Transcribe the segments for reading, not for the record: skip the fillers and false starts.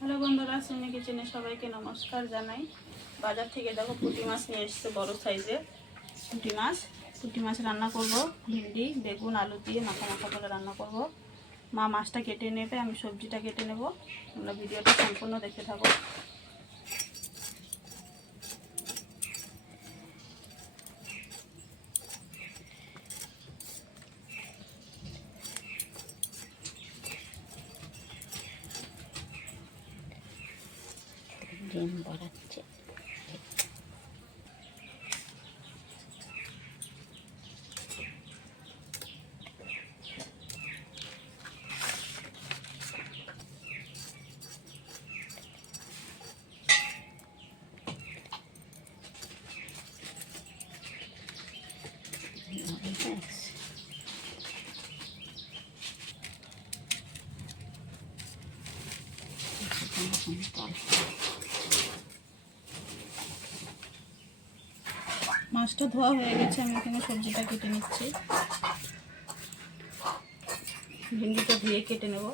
Hello বন্ধুরা, সিমি কিচেনে সবাইকে নমস্কার জানাই। বাজার থেকে দেখো পুঁটি মাছ নিয়ে এসেছে, বড় সাইজের পুঁটি মাছ রান্না করব। ভিন্ডি বেগুন আলু দিয়ে মাখা মাখা করে রান্না করব। মা মাছটা কেটে নেবে, আমি সবজিটা কেটে নেব। তোমরা ভিডিওটা সম্পূর্ণ দেখতে থাকো। ডিম বাড়াচ্ছে। মাছটা ধোয়া হয়ে গেছে, আমি এখানে সবজিটা কেটে নিচ্ছি। ভিন্ডিটা ধুয়ে কেটে নেব।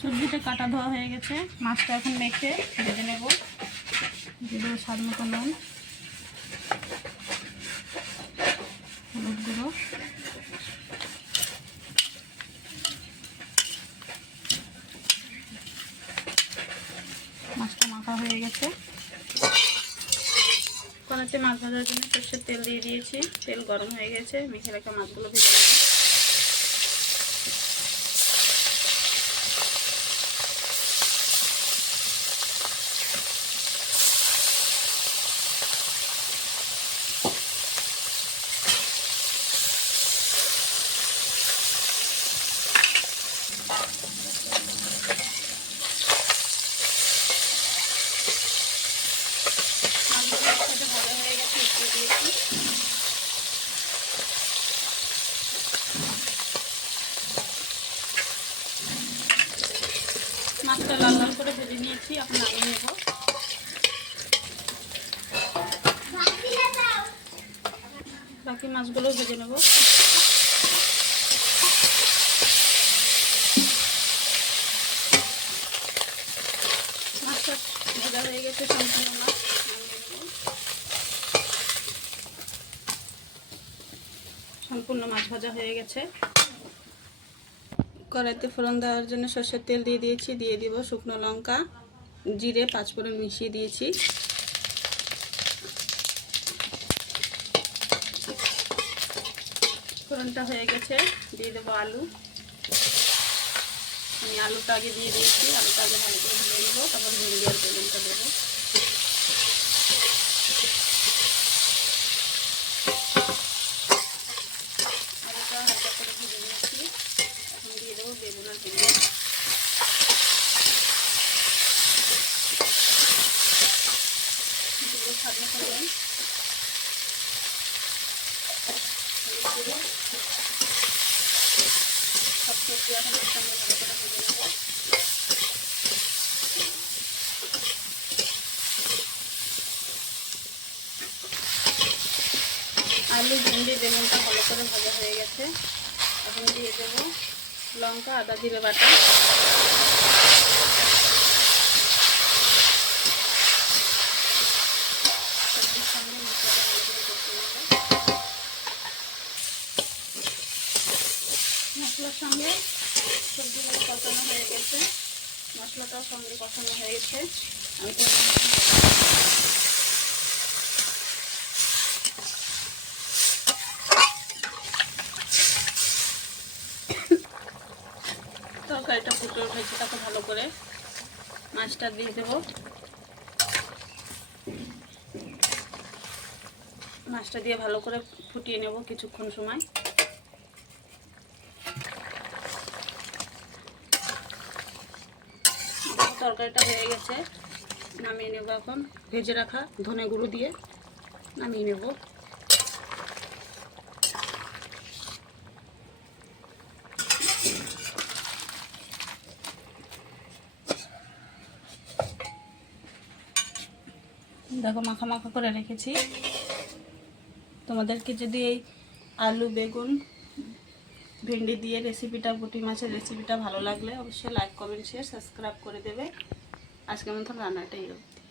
সবজিটা কাটা ধোয়া হয়ে গেছে, মাছটা এখন মেখে ভেজে নেব। দিয়ে দেবো স্বাদ মতো নুন, হলুদ গুঁড়ো, মাছটা মাখা হয়ে গেছে। কড়াইতে মাছ ভাজার জন্য সরষের তেল দিয়ে দিয়েছি। তেল গরম হয়ে গেছে, মেখে রাখা মাছগুলো ভেজে নেব। মাছটা লাল লাল করে ভেজে নিয়েছি, এখন নামিয়ে নেব। বাকি মাছগুলো ভেজে নেব। মাছটা ভাজা হয়ে গেছে, সম্পূর্ণ মাছ নামিয়ে নেব। সম্পূর্ণ মাছ ভাজা হয়ে গেছে। কড়াইতে ফোড়ন দেওয়ার জন্য সরষের তেল দিয়ে দিয়েছি। দিয়ে দিব শুকনো লঙ্কা, জিরে, পাঁচফোড়ন মিশিয়ে দিয়েছি। ফোড়নটা হয়ে গেছে, দিয়ে দেবো আলু। আমি আলুটা আগে দিয়ে দিয়েছি, আলুটা আগে ভালো করে ভেজে নেব, তারপর ভিন্ডি আর বেগুনটা দেবো। আলুটা হালকা করে ভেজে নিয়েছি, এখন দিয়ে দেবো বেগুন আর ভিন্ডি। স্বাদ মতো নুন, সব সবজি এখন এর সঙ্গে ভালো করে ভেজে নেব। আলু ভিন্ডি বেগুনটা ভালো করে ভাজা হয়ে গেছে, এখন দিয়ে দেবো লঙ্কা আদা জিরে বাটা। সবজির সঙ্গে মশলাটা ভালো করে কষিয়ে নেব। মশলার সঙ্গে সবজিগুলো কষানো হয়ে গেছে, মশলাটাও সঙ্গে কষানো হয়ে গেছে। আমি তরকারিটা ফুটে উঠেছে, তাকে ভালো করে মাছটা দিয়ে দেবো। মাছটা দিয়ে ভালো করে ফুটিয়ে নেব কিছুক্ষণ সময়। তরকারিটা হয়ে গেছে, নামিয়ে নেব। এখন ভেজে রাখা ধনে গুঁড়ো দিয়ে নামিয়ে নেব। দেখো মাখা মাখা করে রেখেছি। তোমাদেরকে যদি এই আলু বেগুন ভেন্ডি দিয়ে রেসিপিটা, পুঁটি মাছের রেসিপিটা ভালো লাগলে অবশ্যই লাইক কমেন্ট শেয়ার সাবস্ক্রাইব করে দেবে। আজকের মতো রান্নাটাই অবধি।